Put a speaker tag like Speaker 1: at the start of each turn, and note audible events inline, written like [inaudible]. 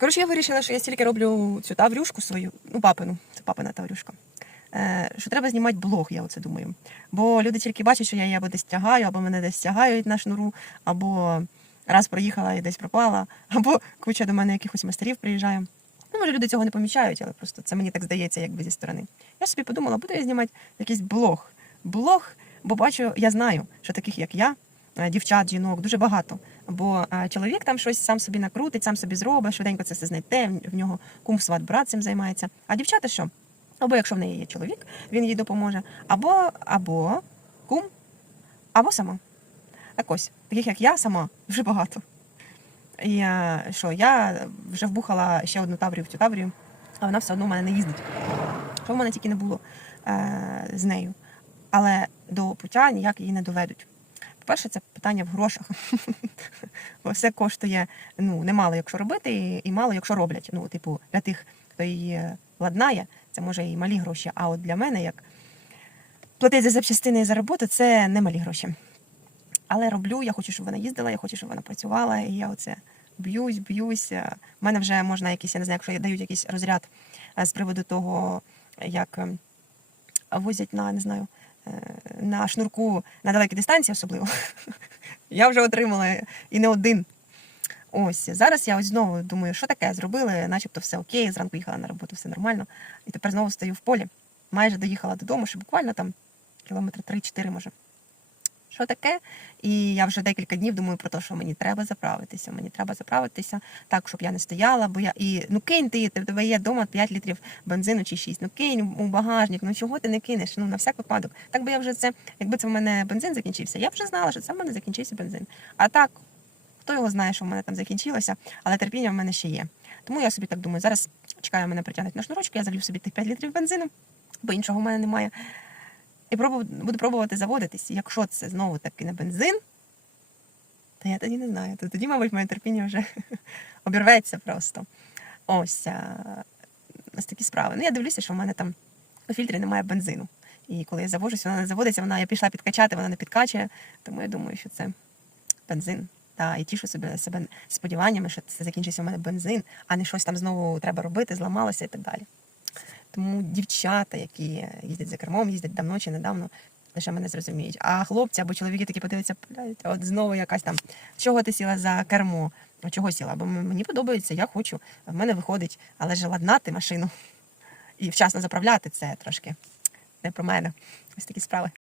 Speaker 1: Коротше, я вирішила, що я стільки роблю цю таврюшку свою, ну, папину, це папина таврюшка. Е, що треба знімати блог, я оце думаю. Бо люди тільки бачать, що я її або десь тягаю, або мене десь тягають на шнуру, або раз проїхала і десь пропала, [laughs] або куча до мене якихось майстерів приїжджає. Ну, може, люди цього не помічають, але просто це мені так здається, якби зі сторони. Я собі подумала, буду я знімати якийсь блог. Блог, бо бачу, я знаю, що таких, як я, е, дівчат, жінок, дуже багато. Бо чоловік там щось сам собі накрутить, сам собі зробить, швиденько це все знайде, в- нього кум сват брат цим займається. А дівчата що? Або якщо в неї є чоловік, він їй допоможе, або, або кум, або сама. Так ось, таких як я сама, вже багато. Е, що, я вже вбухала ще одну таврію в цю таврію, а вона все одно в мене не їздить. Що в мене тільки не було е, з нею. Але до пуття ніяк її не доведуть. По-перше, це питання в грошах. [laughs] Бо все коштує ну, немало, якщо робити, і, мало, якщо роблять. Ну, типу, для тих, хто її е, ладнає, це може і малі гроші. А от для мене, як платити за запчастини і за роботу, це не малі гроші. Але роблю, я хочу, щоб вона їздила, я хочу, щоб вона працювала, і я оце б'юсь, б'юсь. У мене вже можна якийсь, я не знаю, якщо дають якийсь розряд е, з приводу того, як ем, возять на не знаю. Е, На шнурку на далекій дистанції особливо. [laughs] Я вже отримала і не один. Ось зараз я ось знову думаю, що таке зробили, начебто все окей. Зранку їхала на роботу, все нормально. І тепер знову стою в полі. Майже доїхала додому, ще буквально там кілометри 3-4 може. Що таке? І я вже декілька днів думаю про те, що мені треба заправитися. Мені треба заправитися так, щоб я не стояла, бо я і ну кинь ти, в тебе є вдома 5 літрів бензину чи 6, Ну кинь у багажник, ну чого ти не кинеш? Ну на всяк випадок. Так би я вже це, якби це в мене бензин закінчився, я вже знала, що це в мене закінчився бензин. А так, хто його знає, що в мене там закінчилося, але терпіння в мене ще є. Тому я собі так думаю, зараз чекаю, мене притягнуть на шнурочку, я залью собі тих 5 літрів бензину, бо іншого в мене немає. І буду пробувати заводитись. Якщо це знову таки не бензин, то я тоді не знаю. То тоді, мабуть, моє терпіння вже [laughs] обірветься просто. Ось, ось такі справи. Ну, я дивлюся, що в мене там у фільтрі немає бензину. І коли я завожусь, вона не заводиться, вона я пішла підкачати, вона не підкачує. Тому я думаю, що це бензин. Та і тішу себе себе сподіваннями, що це закінчиться у мене бензин, а не щось там знову треба робити, зламалося і так далі. Тому дівчата, які їздять за кермом, їздять давно чи недавно, лише мене зрозуміють. А хлопці або чоловіки такі подивляться, «Блядь, от знову якась там, чого ти сіла за кермо? Чого сіла? Бо мені подобається, я хочу, в мене виходить, але ж ладнати машину [laughs] і вчасно заправляти це трошки не про мене. Ось такі справи.